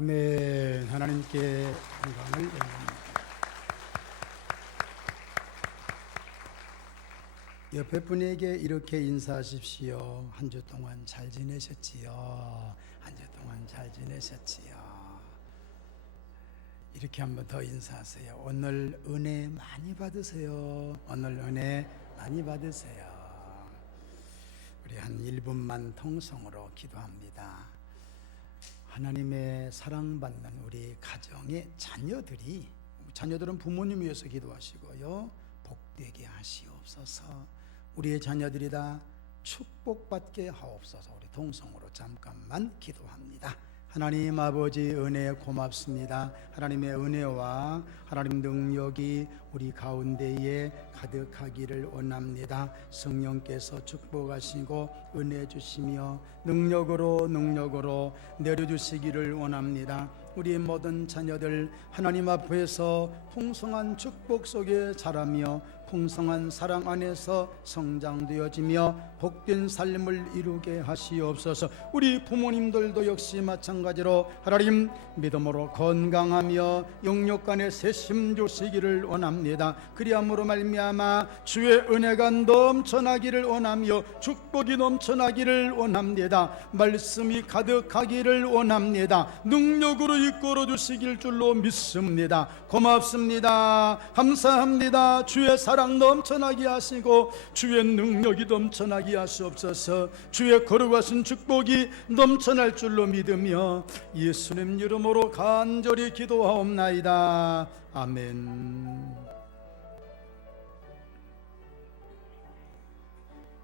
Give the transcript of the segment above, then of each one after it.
아멘. 하나님께 영광을 돌립니다. 옆에 분에게 이렇게 인사하십시오. 한 주 동안 잘 지내셨지요? 한 주 동안 잘 지내셨지요? 이렇게 한번 더 인사하세요. 오늘 은혜 많이 받으세요. 오늘 은혜 많이 받으세요. 우리 한 1분만 통성으로 기도합니다. 하나님의 사랑받는 우리 가정의 자녀들은 부모님 위해서 기도하시고요, 복되게 하시옵소서. 우리의 자녀들이 다 축복받게 하옵소서. 우리 동성으로 잠깐만 기도합니다. 하나님 아버지, 은혜 고맙습니다. 하나님의 은혜와 하나님 능력이 우리 가운데에 가득하기를 원합니다. 성령께서 축복하시고 은혜 주시며 능력으로 내려주시기를 원합니다. 우리 모든 자녀들 하나님 앞에서 풍성한 축복 속에 자라며 풍성한 사랑 안에서 성장되어지며 복된 삶을 이루게 하시옵소서. 우리 부모님들도 역시 마찬가지로 하나님 믿음으로 건강하며 영육간에 세심 주시기를 원합니다. 그리함으로 말미암아 주의 은혜가 넘쳐나기를 원하며 축복이 넘쳐나기를 원합니다. 말씀이 가득하기를 원합니다. 능력으로 이끌어 주시길 줄로 믿습니다. 고맙습니다. 감사합니다. 주의 사랑 넘쳐나게 하시고 주의 능력이 넘쳐나게 하시옵소서. 주의 거룩하신 축복이 넘쳐날 줄로 믿으며 예수님 이름으로 간절히 기도하옵나이다. 아멘.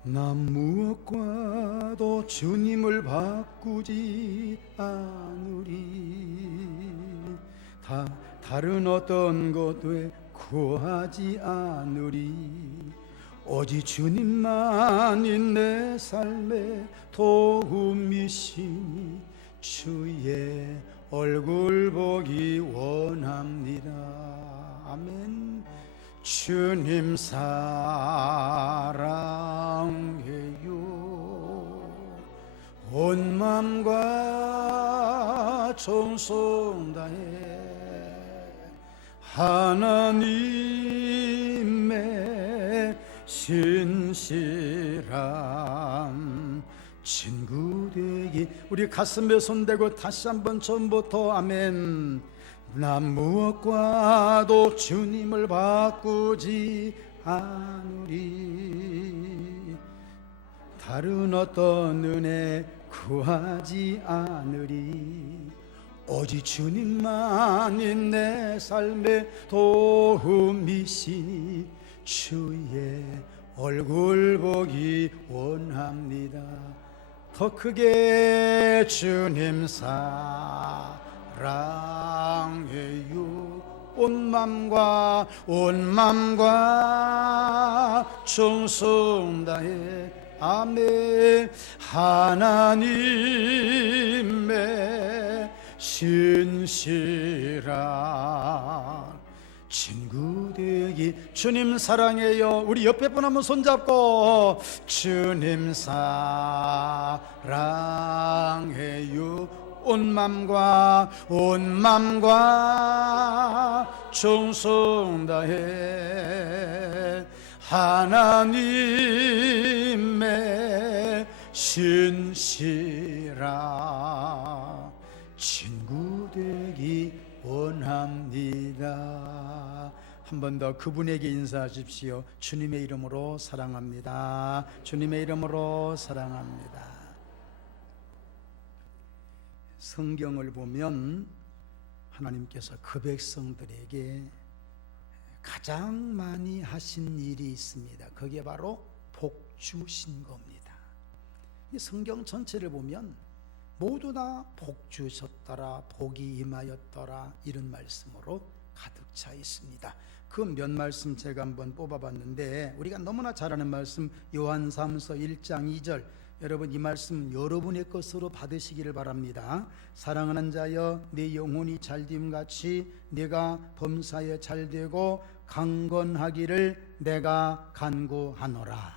난 무엇과도 주님을 바꾸지 않으리. 다른 어떤 것에 구하지 않으리. 오직 주님만이 내 삶의 도움이시니 주의 얼굴 보기 원합니다. 아멘. 주님 사랑해요. 온 맘과 정성 다해 하나님의 신실한 친구 되기. 우리 가슴에 손대고 다시 한번 처음부터 아멘. 난 무엇과도 주님을 바꾸지 않으리. 다른 어떤 은혜 구하지 않으리. 오직 주님만이 내 삶의 도움이시니 주의 얼굴 보기 원합니다. 더 크게 주님 사랑해요. 온 맘과 정성 다해 아멘. 하나님의 신실한 친구 되기. 주님 사랑해요. 우리 옆에 분 한번 손잡고 주님 사랑해요. 온 맘과 정성 다해 하나님의 신실한 친구 되기 원합니다. 한 번 더 그분에게 인사하십시오. 주님의 이름으로 사랑합니다. 주님의 이름으로 사랑합니다. 성경을 보면 하나님께서 그 백성들에게 가장 많이 하신 일이 있습니다. 그게 바로 복 주신 겁니다. 이 성경 전체를 보면 모두 다 복 주셨더라, 복이 임하였더라, 이런 말씀으로 가득 차 있습니다. 그 몇 말씀 제가 한번 뽑아봤는데, 우리가 너무나 잘 아는 말씀 요한삼서 1장 2절, 여러분 이 말씀 여러분의 것으로 받으시기를 바랍니다. 사랑하는 자여, 내 영혼이 잘됨같이 네가 범사에 잘되고 강건하기를 내가 간구하노라.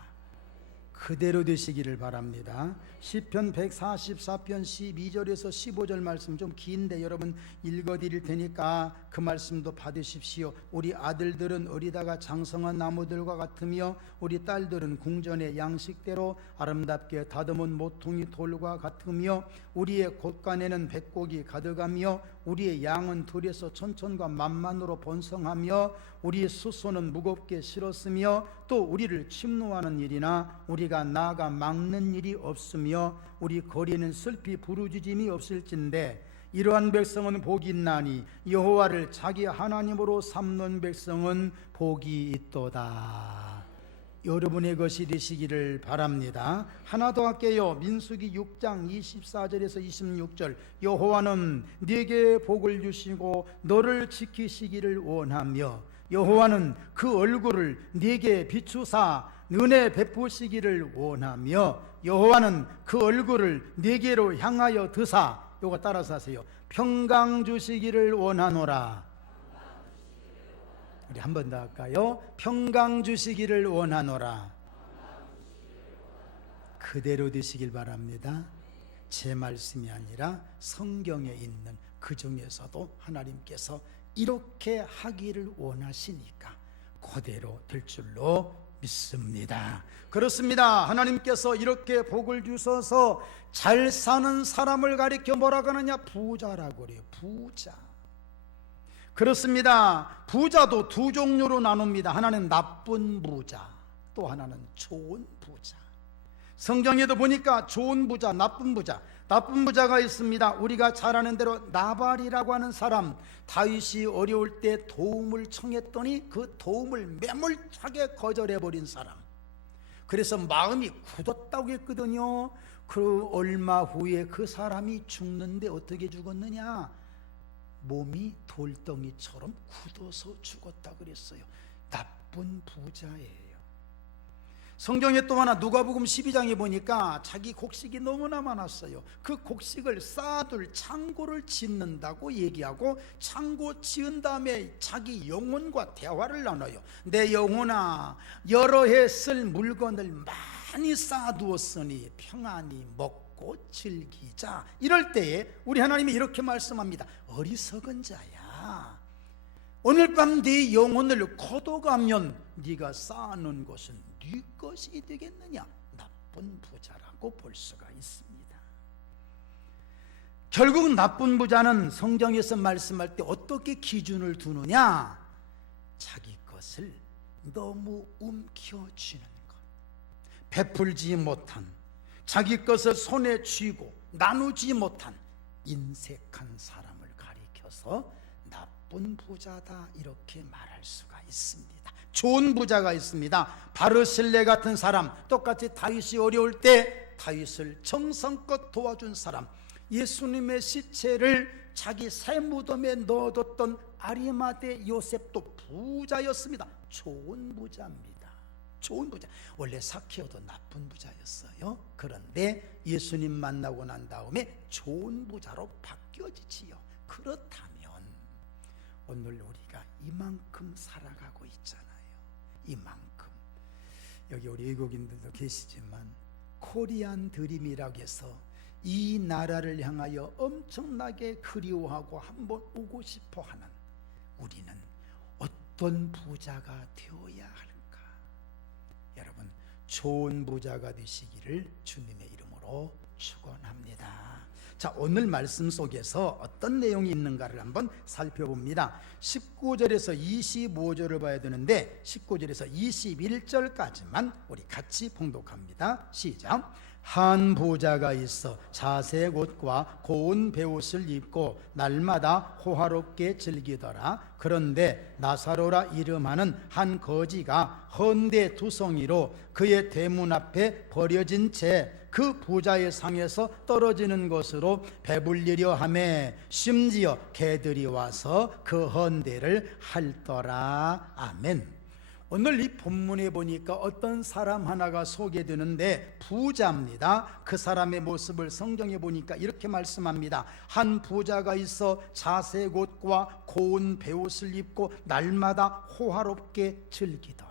그대로 되시기를 바랍니다. 시편 144편 12절에서 15절 말씀 좀 긴데 여러분 읽어드릴 테니까 그 말씀도 받으십시오. 우리 아들들은 어리다가 장성한 나무들과 같으며 우리 딸들은 궁전의 양식대로 아름답게 다듬은 모퉁이 돌과 같으며 우리의 곳간에는 백곡이 가득하며 우리의 양은 들에서 천천과 만만으로 번성하며 우리의 수소는 무겁게 실었으며 또 우리를 침노하는 일이나 우리가 나가 막는 일이 없으며 우리 거리는 슬피 부르짖음이 없을진데 이러한 백성은 복이 있나니 여호와를 자기 하나님으로 삼는 백성은 복이 있도다. 여러분의 것이 되시기를 바랍니다. 하나 더 할게요. 민수기 6장 24절에서 26절 여호와는 네게 복을 주시고 너를 지키시기를 원하며 여호와는 그 얼굴을 네게 비추사 은혜 베푸시기를 원하며 여호와는 그 얼굴을 네게로 향하여 드사 요거 따라서 하세요. 평강 주시기를 원하노라. 우리 한 번 더 할까요? 평강 주시기를 원하노라. 그대로 되시길 바랍니다. 제 말씀이 아니라 성경에 있는 그 중에서도 하나님께서 이렇게 하기를 원하시니까 그대로 될 줄로 믿습니다. 그렇습니다. 하나님께서 이렇게 복을 주셔서 잘 사는 사람을 가리켜 뭐라고 하느냐? 부자라고 그래요. 부자. 그렇습니다. 부자도 두 종류로 나눕니다. 하나는 나쁜 부자, 또 하나는 좋은 부자. 성경에도 보니까 좋은 부자, 나쁜 부자, 나쁜 부자가 있습니다. 우리가 잘 아는 대로 나발이라고 하는 사람, 다윗이 어려울 때 도움을 청했더니 그 도움을 매몰차게 거절해버린 사람. 그래서 마음이 굳었다고 했거든요. 그 얼마 후에 그 사람이 죽는데 어떻게 죽었느냐? 몸이 돌덩이처럼 굳어서 죽었다 그랬어요. 나쁜 부자예요. 성경에 또 하나 누가복음 12장에 보니까 자기 곡식이 너무나 많았어요. 그 곡식을 쌓아둘 창고를 짓는다고 얘기하고 창고 지은 다음에 자기 영혼과 대화를 나눠요. 내 영혼아, 여러 해 쓸 물건을 많이 쌓아두었으니 평안히 먹고 즐기자. 이럴 때에 우리 하나님이 이렇게 말씀합니다. 어리석은 자야, 오늘 밤 네 영혼을 거둬가면 네가 쌓아놓은 것은 네 것이 되겠느냐? 나쁜 부자라고 볼 수가 있습니다. 결국 나쁜 부자는 성경에서 말씀할 때 어떻게 기준을 두느냐? 자기 것을 너무 움켜쥐는 것, 베풀지 못한, 자기 것을 손에 쥐고 나누지 못한 인색한 사람을 가리켜서 나쁜 부자다 이렇게 말할 수가 있습니다. 좋은 부자가 있습니다. 바르실레 같은 사람, 똑같이 다윗이 어려울 때 다윗을 정성껏 도와준 사람, 예수님의 시체를 자기 새 무덤에 넣어뒀던 아리마대 요셉도 부자였습니다. 좋은 부자입니다. 좋은 부자. 원래 사케오도 나쁜 부자였어요. 그런데 예수님 만나고 난 다음에 좋은 부자로 바뀌어지지요. 그렇다면 오늘 우리가 이만큼 살아가고 있잖아요. 이만큼. 여기 우리 외국인들도 계시지만 코리안 드림이라고 해서 이 나라를 향하여 엄청나게 그리워하고 한번 오고 싶어 하는 우리는 어떤 부자가 되어야 할까? 여러분, 좋은 부자가 되시기를 주님의 이름으로 축원합니다. 자, 오늘 말씀 속에서 어떤 내용이 있는가를 한번 살펴봅니다. 19절에서 25절을 봐야 되는데 19절에서 21절까지만 우리 같이 봉독합니다. 시작. 한 부자가 있어 자색 옷과 고운 베옷을 입고 날마다 호화롭게 즐기더라. 그런데 나사로라 이름하는 한 거지가 헌데 두성이로 그의 대문 앞에 버려진 채 그 부자의 상에서 떨어지는 것으로 배불리려 하매 심지어 개들이 와서 그 헌데를 핥더라. 아멘. 오늘 이 본문에 보니까 어떤 사람 하나가 소개되는데 부자입니다. 그 사람의 모습을 성경에 보니까 이렇게 말씀합니다. 한 부자가 있어 자색 옷과 고운 베옷을 입고 날마다 호화롭게 즐기더라.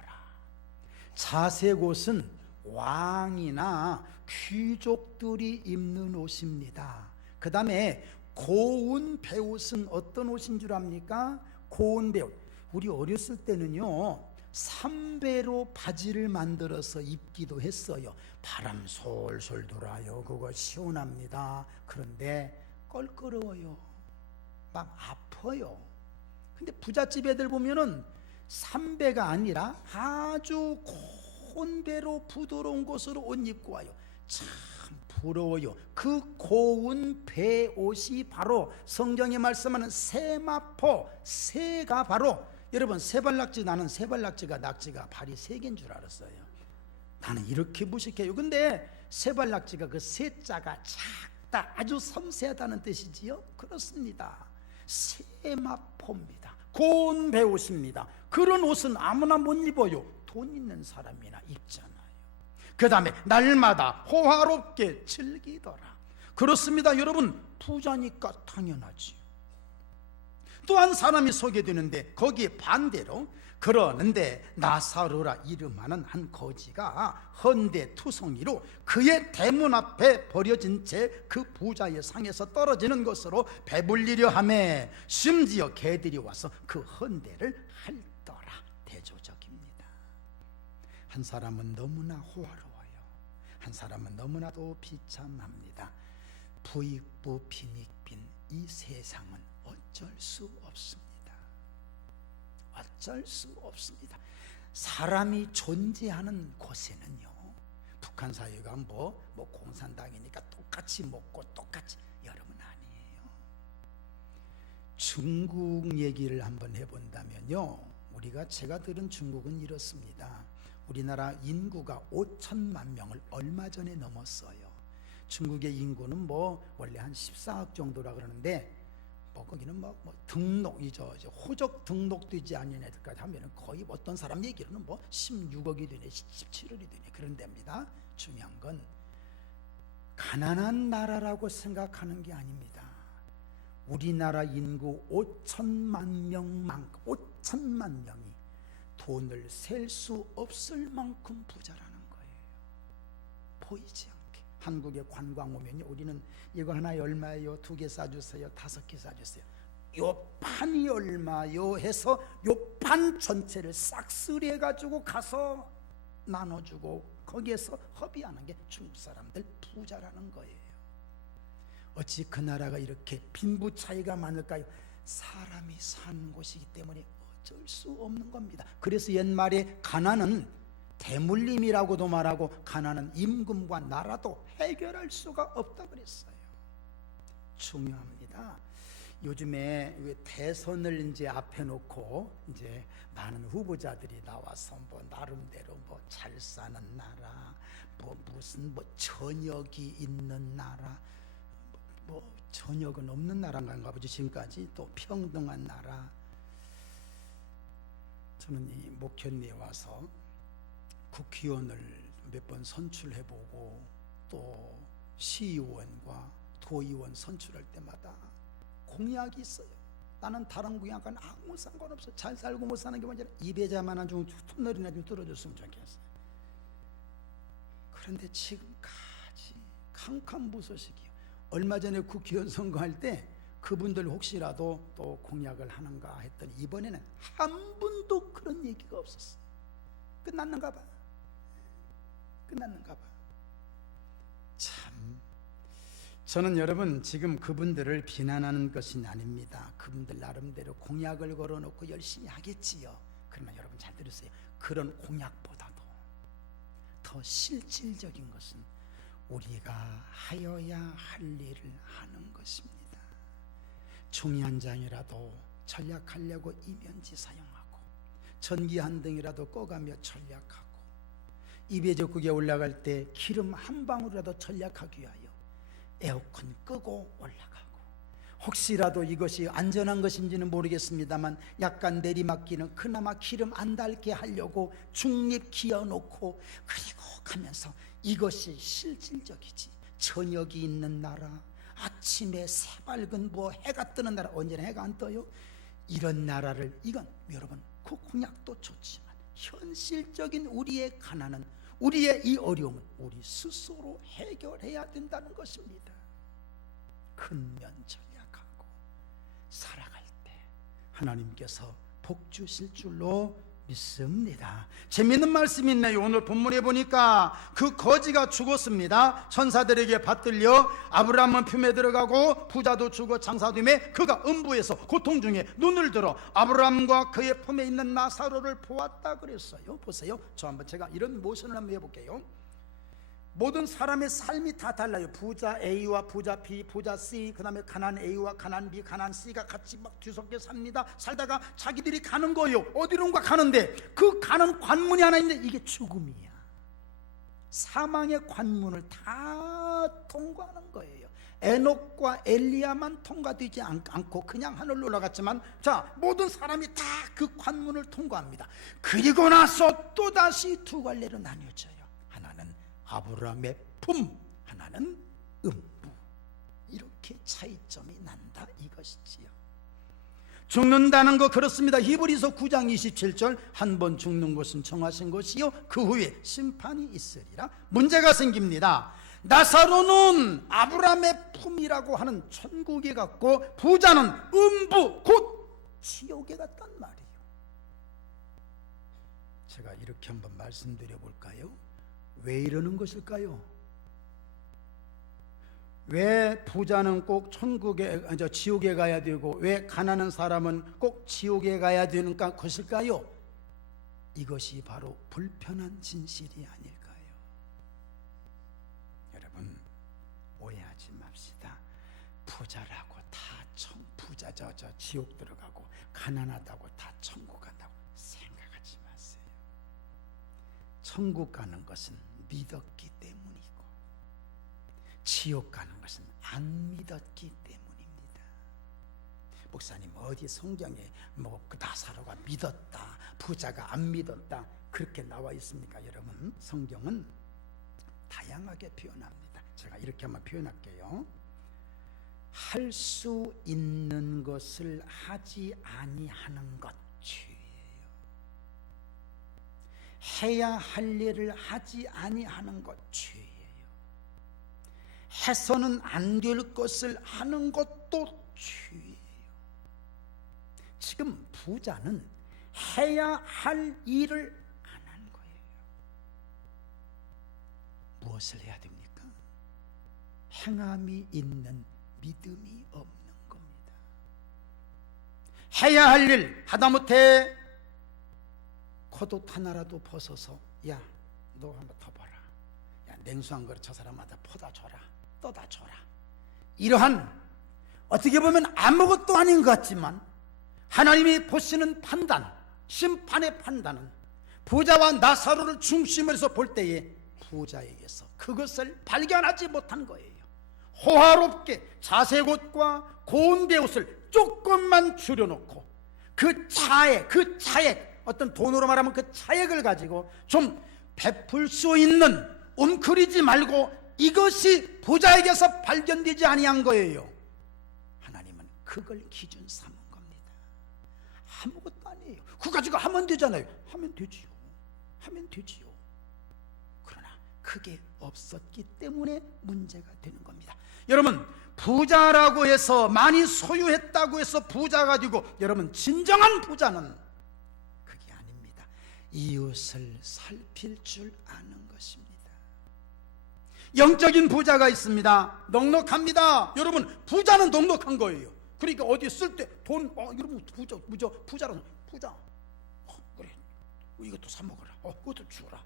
자색 옷은 왕이나 귀족들이 입는 옷입니다. 그 다음에 고운 베옷은 어떤 옷인 줄 압니까? 고운 베옷. 우리 어렸을 때는요, 삼배로 바지를 만들어서 입기도 했어요. 바람 솔솔 돌아요. 그거 시원합니다. 그런데 껄끄러워요. 막 아파요. 근데 부잣집 애들 보면은 삼배가 아니라 아주 고운 배로 부드러운 곳으로 옷 입고 와요. 참 부러워요. 그 고운 배옷이 바로 성경에 말씀하는 세마포, 새가 바로, 여러분 세발낙지, 나는 세발낙지가 낙지가 발이 세 개인 줄 알았어요. 나는 이렇게 무식해요. 근데 세발낙지가 그 세자가 작다, 아주 섬세하다는 뜻이지요. 그렇습니다. 세마포입니다. 고운 배옷입니다. 그런 옷은 아무나 못 입어요. 돈 있는 사람이나 입잖아요. 그 다음에 날마다 호화롭게 즐기더라. 그렇습니다. 여러분, 부자니까 당연하지요. 또 한 사람이 소개되는데 거기에 반대로, 그러는데 나사로라 이름하는 한 거지가 헌데 투성이로 그의 대문 앞에 버려진 채 그 부자의 상에서 떨어지는 것으로 배불리려 하매 심지어 개들이 와서 그 헌데를 핥더라. 대조적입니다. 한 사람은 너무나 호화로워요. 한 사람은 너무나도 비참합니다. 부익부 빈익빈, 이 세상은 어쩔 수 없습니다. 어쩔 수 없습니다. 사람이 존재하는 곳에는요, 북한 사회가 뭐 공산당이니까 똑같이 먹고 똑같이, 여러분 아니에요. 중국 얘기를 한번 해본다면요, 제가 들은 중국은 이렇습니다. 우리나라 인구가 5천만 명을 얼마 전에 넘었어요. 중국의 인구는 원래 한 14억 정도라 그러는데, 거기는 등록이죠. 호적 등록되지 않은 애들까지 하면은 거의 어떤 사람 얘기로는 16억이 되네, 17억이 되네, 그런 데입니다. 중요한 건 가난한 나라라고 생각하는 게 아닙니다. 우리나라 인구 5천만 명이 돈을 셀 수 없을 만큼 부자라는 거예요. 보이지 않게. 한국에 관광 오면요, 우리는 이거 하나에 얼마예요? 2개 싸주세요. 5개 싸주세요. 요 판이 얼마요? 해서 요 판 전체를 싹쓸이 해가지고 가서 나눠주고 거기에서 허비하는 게 중국 사람들 부자라는 거예요. 어찌 그 나라가 이렇게 빈부 차이가 많을까요? 사람이 사는 곳이기 때문에 어쩔 수 없는 겁니다. 그래서 옛말에 가난은 대물림이라고도 말하고 가난은 임금과 나라도 해결할 수가 없다 그랬어요. 중요합니다. 요즘에 대선을 이제 앞에 놓고 이제 많은 후보자들이 나와서 나름대로 잘 사는 나라, 무슨 저녁이 있는 나라, 저녁은 없는 나라인가 보지 지금까지, 또 평등한 나라. 저는 이 목현리에 와서 국회의원을 몇 번 선출해보고 또 시의원과 도의원 선출할 때마다 공약이 있어요. 나는 다른 공약과는 아무 상관없어. 잘 살고 못 사는 게 문제라. 입에자만한 좀 톱놀이나 좀 뚫어줬으면 좋겠어요. 그런데 지금까지 캄캄무소식이요. 얼마 전에 국회의원 선거할 때 그분들 혹시라도 또 공약을 하는가 했더니 이번에는 한 분도 그런 얘기가 없었어요. 끝났는가 봐. 참, 저는 여러분 지금 그분들을 비난하는 것이 아닙니다. 그분들 나름대로 공약을 걸어놓고 열심히 하겠지요. 그러나 여러분 잘 들으세요. 그런 공약보다도 더 실질적인 것은 우리가 하여야 할 일을 하는 것입니다. 종이 한 장이라도 전략하려고 이면지 사용하고, 전기 한 등이라도 꺼가며 전략하고, 입에 젖국에 올라갈 때 기름 한 방울이라도 전략하기 위하여 에어컨 끄고 올라가고, 혹시라도 이것이 안전한 것인지는 모르겠습니다만 약간 내리막기는 그나마 기름 안 닳게 하려고 중립 기어놓고, 그리고 가면서 이것이 실질적이지. 저녁이 있는 나라, 아침에 새빨간 해가 뜨는 나라, 언제나 해가 안 떠요. 이런 나라를, 이건 여러분 그 공약도 좋지만 현실적인 우리의 가난은 우리의 이 어려움은 우리 스스로 해결해야 된다는 것입니다. 근면 전략하고 살아갈 때 하나님께서 복 주실 줄로 믿습니다. 재미있는 말씀이 있네요. 오늘 본문에 보니까 그 거지가 죽었습니다. 천사들에게 받들려 아브라함은 품에 들어가고 부자도 죽어 장사됨에 그가 음부에서 고통 중에 눈을 들어 아브라함과 그의 품에 있는 나사로를 보았다 그랬어요. 보세요. 저 한번 제가 이런 모션을 한번 해볼게요. 모든 사람의 삶이 다 달라요. 부자 A와 부자 B, 부자 C, 그 다음에 가난 A와 가난 B, 가난 C가 같이 막 뒤섞여 삽니다. 살다가 자기들이 가는 거예요. 어디론가 가는데 그 가는 관문이 하나 있는데 이게 죽음이야. 사망의 관문을 다 통과하는 거예요. 에녹과 엘리야만 통과되지 않고 그냥 하늘로 올라갔지만, 자, 모든 사람이 다 그 관문을 통과합니다. 그리고 나서 또다시 두 갈래로 나뉘어져요. 하나는 아브라함의 품, 하나는 음부. 이렇게 차이점이 난다 이것이지요. 죽는다는 거 그렇습니다. 히브리서 9장 27절 한 번 죽는 것은 정하신 것이요 그 후에 심판이 있으리라. 문제가 생깁니다. 나사로는 아브라함의 품이라고 하는 천국에 갔고 부자는 음부 곧 지옥에 갔단 말이에요. 제가 이렇게 한번 말씀드려 볼까요? 왜 이러는 것일까요? 왜 부자는 꼭 지옥에 가야 되고 왜 가난한 사람은 꼭 지옥에 가야 되는 것일까요? 이것이 바로 불편한 진실이 아닐까요? 여러분 오해하지 맙시다. 부자라고 다 부자 저 지옥 들어가고 가난하다고 다 천국 간다고 생각하지 마세요. 천국 가는 것은 믿었기 때문이고 지옥 가는 것은 안 믿었기 때문입니다. 목사님 어디 성경에 뭐 나사로가 믿었다, 부자가 안 믿었다 그렇게 나와 있습니까? 여러분 성경은 다양하게 표현합니다. 제가 이렇게 한번 표현할게요. 할 수 있는 것을 하지 아니하는 것 죄예요. 해야 할 일을 하지 아니하는 것 죄예요. 해서는 안 될 것을 하는 것도 죄예요. 지금 부자는 해야 할 일을 안 한 거예요. 무엇을 해야 됩니까? 행함이 있는 믿음이 없는 겁니다. 해야 할 일 하다못해 겉옷 하나라도 벗어서 야 너 한번 더 봐라, 야 냉수 한 그릇 저 사람마다 퍼다 줘라, 떠다 줘라, 이러한 어떻게 보면 아무것도 아닌 것 같지만 하나님이 보시는 판단, 심판의 판단은 부자와 나사로를 중심으로 해서 볼 때에 부자에게서 그것을 발견하지 못한 거예요. 호화롭게 자색옷과 고운 배옷을 조금만 줄여놓고 그 차액 어떤 돈으로 말하면 그 차액을 가지고 좀 베풀 수 있는 웅크리지 말고 이것이 부자에게서 발견되지 아니한 거예요. 하나님은 그걸 기준 삼은 겁니다. 아무것도 아니에요. 그거 가지고 하면 되잖아요. 하면 되지요. 그러나 그게 없었기 때문에 문제가 되는 겁니다. 여러분 부자라고 해서 많이 소유했다고 해서 부자가 되고, 여러분 진정한 부자는 그게 아닙니다. 이웃을 살필 줄 아는 것입니다. 영적인 부자가 있습니다. 넉넉합니다. 여러분 부자는 넉넉한 거예요. 그러니까 어디 쓸 때 돈 여러분 부자라는 부자 그래 이것도 사 먹어라, 그것도 주어라.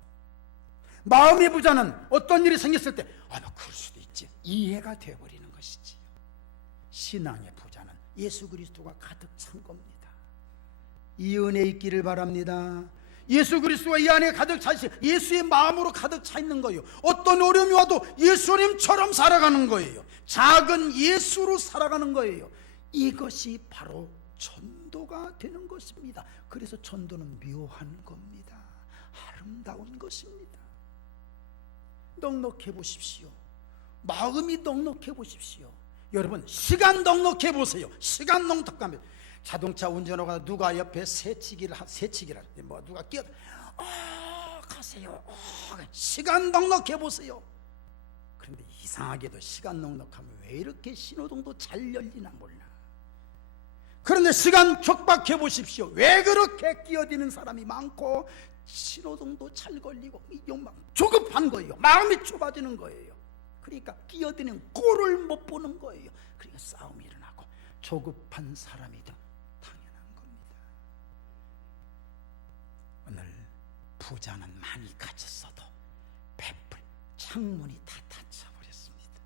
마음의 부자는 어떤 일이 생겼을 때 뭐 그럴 수도 있지, 이해가 되어버리는 것이지요. 신앙의 부자는 예수 그리스도가 가득 찬 겁니다. 이 은혜 있기를 바랍니다. 예수 그리스도가 이 안에 가득 차 있어요. 예수의 마음으로 가득 차 있는 거예요. 어떤 어려움이 와도 예수님처럼 살아가는 거예요. 작은 예수로 살아가는 거예요. 이것이 바로 전도가 되는 것입니다. 그래서 전도는 묘한 겁니다. 아름다운 것입니다. 넉넉해 보십시오. 마음이 넉넉해 보십시오. 여러분 시간 넉넉해 보세요. 시간 넉넉하면 자동차 운전하다가 누가 옆에 새치기를 뭐 누가 끼어 하세요. 시간 넉넉해 보세요. 그런데 이상하게도 시간 넉넉하면 왜 이렇게 신호등도 잘 열리나 몰라. 그런데 시간 촉박해 보십시오. 왜 그렇게 끼어드는 사람이 많고 신호등도 잘 걸리고 막 조급한 거예요. 마음이 좁아지는 거예요. 그러니까 끼어드는 꼴을 못 보는 거예요. 그러니까 싸움이 일어나고 조급한 사람이 더 당연한 겁니다. 오늘 부자는 많이 가졌어도 베풀 창문이 다 닫혀버렸습니다.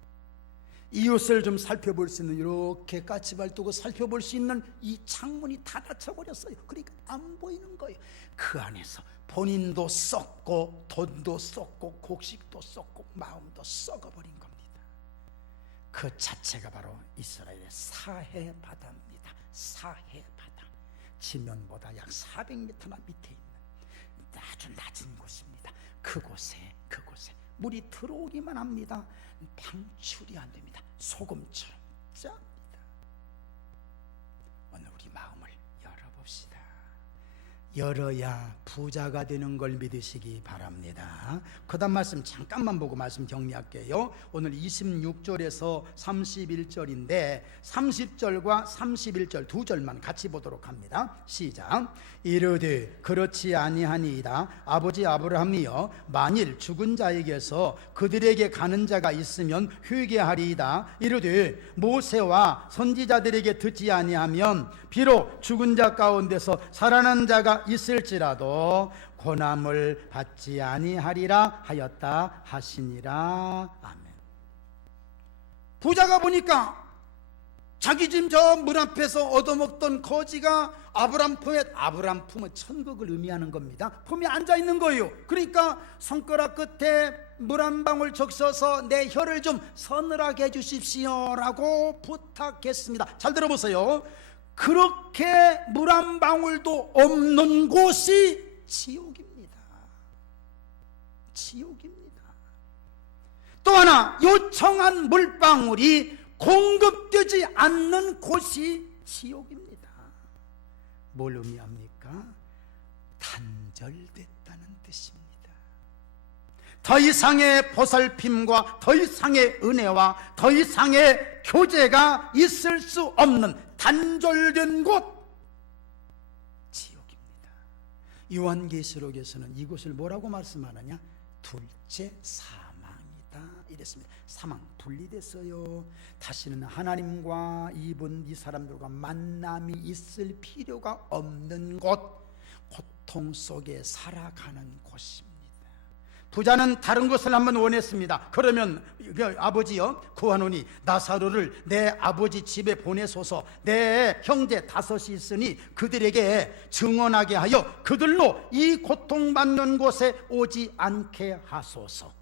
이웃을 좀 살펴볼 수 있는, 이렇게 까치발 두고 살펴볼 수 있는 이 창문이 다 닫혀버렸어요. 그러니까 안 보이는 거예요. 그 안에서 본인도 썩고 돈도 썩고 곡식도 썩고 마음도 썩어버린 겁니다. 그 자체가 바로 이스라엘의 사해 바다입니다. 사해 바다. 지면보다 약 400m나 밑에 있는 아주 낮은 곳입니다. 그곳에 물이 들어오기만 합니다. 방출이 안 됩니다. 소금처럼 짭니다. 오늘 우리 마음을 열어봅시다. 열어야 부자가 되는 걸 믿으시기 바랍니다. 그 다음 말씀 잠깐만 보고 말씀 정리할게요. 오늘 26절에서 31절인데 30절과 31절 두 절만 같이 보도록 합니다. 시작. 이르되 그렇지 아니하니이다. 아버지 아브라함이여, 만일 죽은 자에게서 그들에게 가는 자가 있으면 회개하리이다. 이르되 모세와 선지자들에게 듣지 아니하면 비록 죽은 자 가운데서 살아난 자가 있을지라도 고난을 받지 아니하리라 하였다 하시니라. 아멘. 부자가 보니까 자기 집 저 문 앞에서 얻어먹던 거지가 아브람 품은 천국을 의미하는 겁니다. 품에 앉아 있는 거예요. 그러니까 손가락 끝에 물 한 방울 적셔서 내 혀를 좀 서늘하게 해주십시오라고 부탁했습니다. 잘 들어보세요. 그렇게 물 한 방울도 없는 곳이 지옥입니다. 지옥입니다. 또 하나, 요청한 물방울이 공급되지 않는 곳이 지옥입니다. 뭘 의미합니까? 단절됐다는 뜻입니다. 더 이상의 보살핌과 더 이상의 은혜와 더 이상의 교제가 있을 수 없는 단절된 곳, 지옥입니다. 요한계시록에서는 이곳을 뭐라고 말씀하느냐? 둘째 사망이다 이랬습니다. 사망, 분리됐어요. 다시는 하나님과 이 사람들과 만남이 있을 필요가 없는 곳, 고통 속에 살아가는 곳입니다. 부자는 다른 것을 한번 원했습니다. 그러면 아버지여, 구하노니 나사로를 내 아버지 집에 보내소서. 내 형제 5이 있으니 그들에게 증언하게 하여 그들로 이 고통받는 곳에 오지 않게 하소서.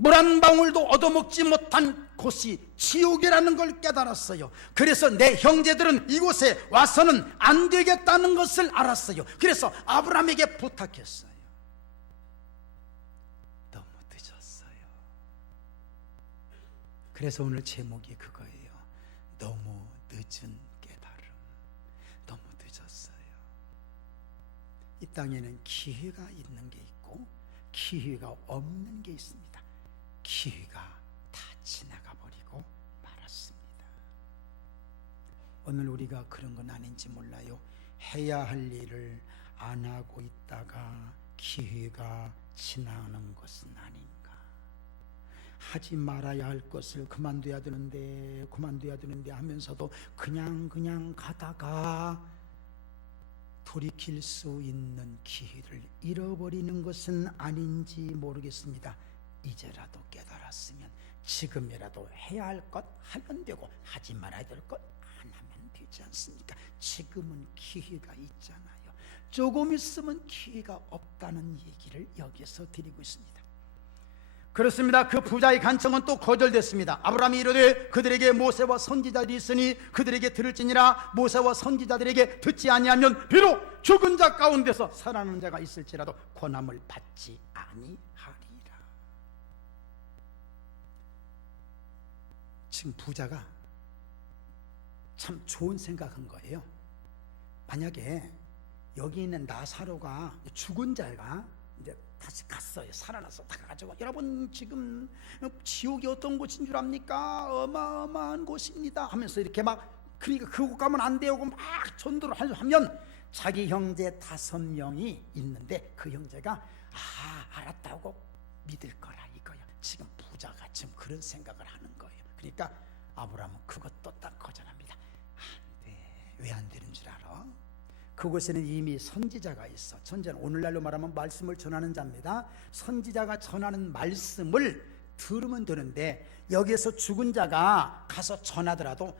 물 한 방울도 얻어먹지 못한 곳이 지옥이라는 걸 깨달았어요. 그래서 내 형제들은 이곳에 와서는 안 되겠다는 것을 알았어요. 그래서 아브라함에게 부탁했어요. 너무 늦었어요. 그래서 오늘 제목이 그거예요. 너무 늦은 깨달음. 너무 늦었어요. 이 땅에는 기회가 있는 게 있고 기회가 없는 게 있습니다. 기회가 다 지나가 버리고 말았습니다. 오늘 우리가 그런 건 아닌지 몰라요. 해야 할 일을 안 하고 있다가 기회가 지나는 것은 아닌가. 하지 말아야 할 것을 그만둬야 되는데 하면서도 그냥 가다가 돌이킬 수 있는 기회를 잃어버리는 것은 아닌지 모르겠습니다. 이제라도 깨달았으면 지금이라도 해야 할 것 하면 되고 하지 말아야 될 것 안 하면 되지 않습니까? 지금은 기회가 있잖아요. 조금 있으면 기회가 없다는 얘기를 여기서 드리고 있습니다. 그렇습니다. 그 부자의 간청은 또 거절됐습니다. 아브라함이 이르되 그들에게 모세와 선지자들이 있으니 그들에게 들을지니라. 모세와 선지자들에게 듣지 아니하면 비록 죽은 자 가운데서 살아나는 자가 있을지라도 권함을 받지 아니하리라. 지금 부자가 참 좋은 생각한 거예요. 만약에 여기 있는 나사로가 죽은 자가 이제 다시 갔어요. 살아나서 다 가지고, 여러분 지금 지옥이 어떤 곳인 줄 압니까? 어마어마한 곳입니다 하면서 이렇게 막, 그러니까 그곳 가면 안 돼요 막 전도를 하면, 자기 형제 5명이 있는데 그 형제가 알았다고 믿을 거라 이거야. 지금 부자가 지금 그런 생각을 하는 거예요. 그러니까 아브라함은 그것도 딱 거절합니다. 안 돼. 왜 안 되는 줄 알아? 그곳에는 이미 선지자가 있어. 선지자는 오늘날로 말하면 말씀을 전하는 자입니다. 선지자가 전하는 말씀을 들으면 되는데, 여기에서 죽은 자가 가서 전하더라도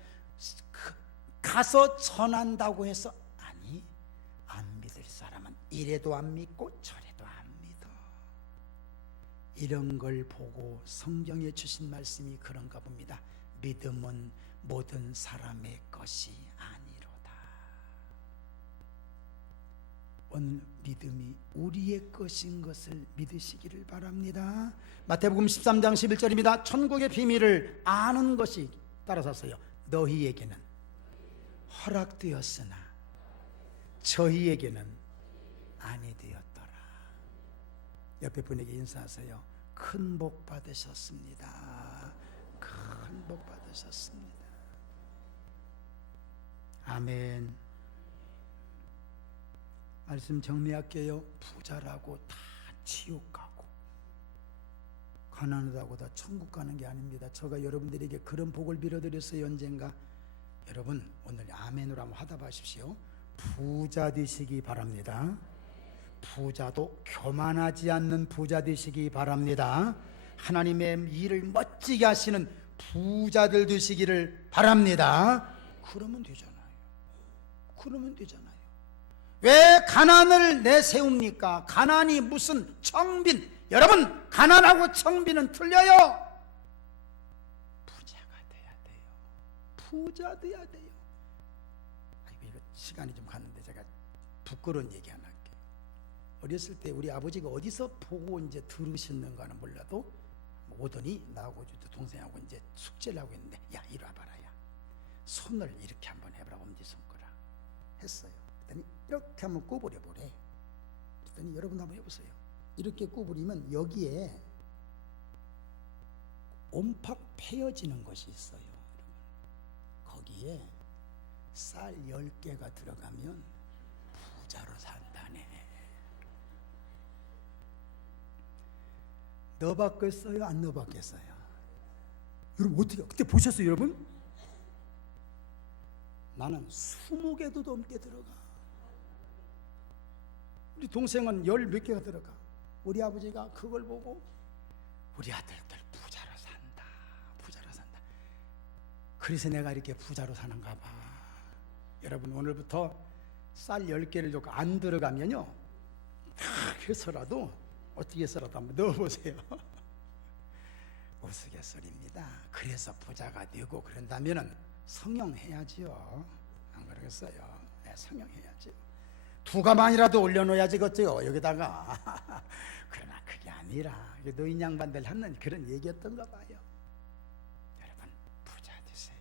가서 전한다고 해서 아니, 안 믿을 사람은 이래도 안 믿고 저래도 안 믿어. 이런 걸 보고 성경에 주신 말씀이 그런가 봅니다. 믿음은 모든 사람의 것이 아니로다. 오늘 믿음이 우리의 것인 것을 믿으시기를 바랍니다. 마태복음 13장 11절입니다. 천국의 비밀을 아는 것이, 따라서 써요. 너희에게는 허락되었으나 저희에게는 아니 되었더라. 옆에 분에게 인사하세요. 큰 복 받으셨습니다. 큰 복 받으셨습니다. 아멘. 말씀 정리할게요. 부자라고 다 지옥 가고 가난하다고 다 천국 가는 게 아닙니다. 제가 여러분들에게 그런 복을 빌어드렸어요. 언젠가. 여러분 오늘 아멘으로 한번 화답하십시오. 부자 되시기 바랍니다. 부자도 교만하지 않는 부자 되시기 바랍니다. 하나님의 일을 멋지게 하시는 부자들 되시기를 바랍니다. 그러면 되잖아요. 그러면 되잖아요. 왜 가난을 내세웁니까? 가난이 무슨 청빈. 여러분 가난하고 청빈은 틀려요. 부자가 돼야 돼요. 부자 돼야 돼요. 이거 시간이 좀 갔는데 제가 부끄러운 얘기 하나 할게요. 어렸을 때 우리 아버지가 어디서 보고 이제 들으셨는가는 몰라도 오더니 나하고 동생하고 이제 숙제를 하고 있는데, 야 이리 와봐라, 야 손을 이렇게 한번 해봐라, 엄지손가락 했어요. 그랬더니 이렇게 한번 구부려 보래. 그랬더니 여러분 한번 해보세요. 이렇게 구부리면 여기에 옴팍 패여지는 것이 있어요. 거기에 쌀 10개가 들어가면 부자로 산다네. 넣어봤겠어요? 안 넣어봤겠어요? 여러분 어떻게 그때 보셨어요? 여러분? 나는 20개도 넘게 들어가. 우리 동생은 10몇 개가 들어가. 우리 아버지가 그걸 보고 우리 아들들 부자로 산다, 부자로 산다. 그래서 내가 이렇게 부자로 사는가 봐. 여러분 오늘부터 쌀 10개를 넣고 안 들어가면요, 해서라도 어떻게 해서라도 한번 넣어보세요. 우스갯소리입니다. 그래서 부자가 되고 그런다면은 성형해야지요. 안 그러겠어요? 네, 성형해야지요. 2가만이라도 올려놓아야지 겠죠, 여기다가. 그러나 그게 아니라 노인 양반들 하는 그런 얘기였던가 봐요. 여러분 부자 되세요.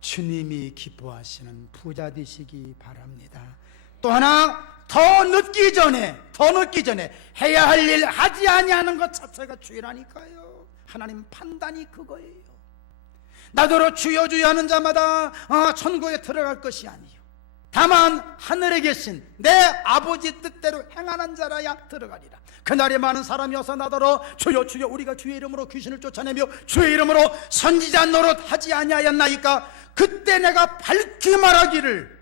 주님이 기뻐하시는 부자 되시기 바랍니다. 또 하나, 더 늦기 전에 해야 할 일 하지 아니하는 것 자체가 죄라니까요. 하나님 판단이 그거예요. 나더러 주여 주여 하는 자마다 천국에 들어갈 것이 아니요, 다만 하늘에 계신 내 아버지 뜻대로 행하는 자라야 들어가리라. 그날에 많은 사람이 와서 나더러 주여 주여 우리가 주의 이름으로 귀신을 쫓아내며 주의 이름으로 선지자 노릇 하지 아니하였나이까. 그때 내가 밝히 말하기를,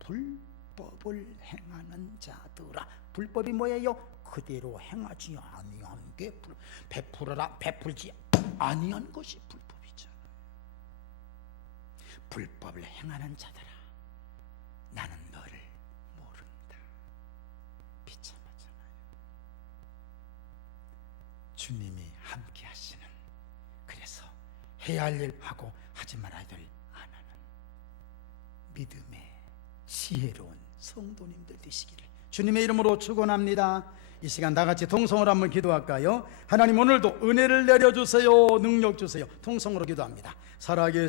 불법을 행하는 자들아. 불법이 뭐예요? 그대로 행하지 아니한 게 베풀어라 베풀지 아니한 것이 불법이잖아요. 불법을 행하는 자들아, 나는 너를 모른다. 비참하잖아요. 주님이 함께 하시는, 그래서 해야 할 일 하고 하지 말아야 될 안 하는 믿음의 지혜로운 성도님들 되시기를 주님의 이름으로 축원합니다. 이 시간 다 같이 통성으로 한번 기도할까요? 하나님 오늘도 은혜를 내려주세요. 능력 주세요. 통성으로 기도합니다. 살아계신